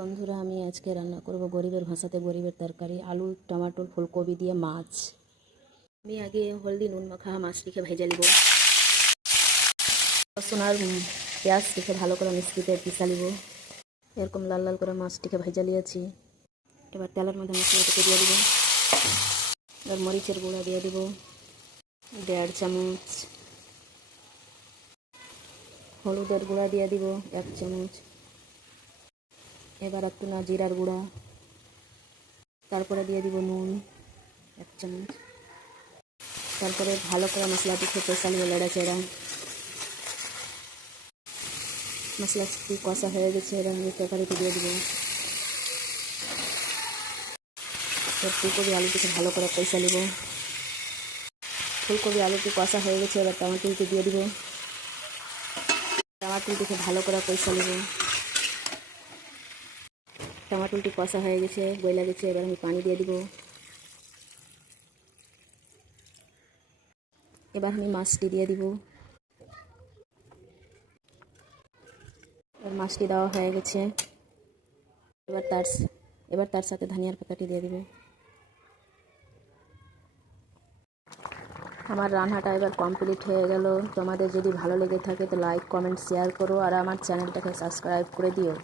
বন্ধুরা, আমি আজকে রান্না করব গরিবের ভাষাতে গরিবের তরকারি, আলু টমেটো ফুলকপি দিয়ে মাছ। আমি আগে হলদি নুন মাখা মাছটিকে ভেজে নিব। রসুন আর পেঁয়াজটিকে ভালো করে মিক্সিতে পিষে নিব। এরকম লাল লাল করে মাছটিকে ভেজে নিয়েছি। এবার তেলের মধ্যে মশলাটিকে দিয়ে দিব। এবার মরিচের গুঁড়া দিয়ে দিব 1.5 চামচ, হলুদের গুঁড়া দিয়ে দিব 1 চামচ, এবার একটু না জিরার গুঁড়া, তারপরে দিয়ে দিব নুন 1 চামচ। তারপরে ভালো করে মশলাটিকে কষালিয়ে নেড়েচেড়ে মশলাটি কষা হয়ে গেছে। এবার আমি তরকারিটি দিয়ে দিব। ফুলকপি আলুটিকে ভালো করে কষা নিব। ফুলকপি আলুটি কষা হয়ে গেছে। এবার টমেটোটি দিয়ে দিব। টমেটোটিকে ভালো করে কষা নিব। টমেটোটি কষা হয়ে গেছে, গলে গেছে। এবার আমি পানি দিয়ে দিব। এবার আমি মাছটি দিয়ে দিব। এবার মাছটি দেওয়া হয়ে গেছে। এবার তার সাথে ধনিয়ার পাতাটি দিয়ে দিব। আমার রান্নাটা এবার কমপ্লিট হয়ে গেল। তোমাদের যদি ভালো লেগে থাকে তো লাইক কমেন্ট শেয়ার করো আর আমার চ্যানেলটাকে সাবস্ক্রাইব করে দিও।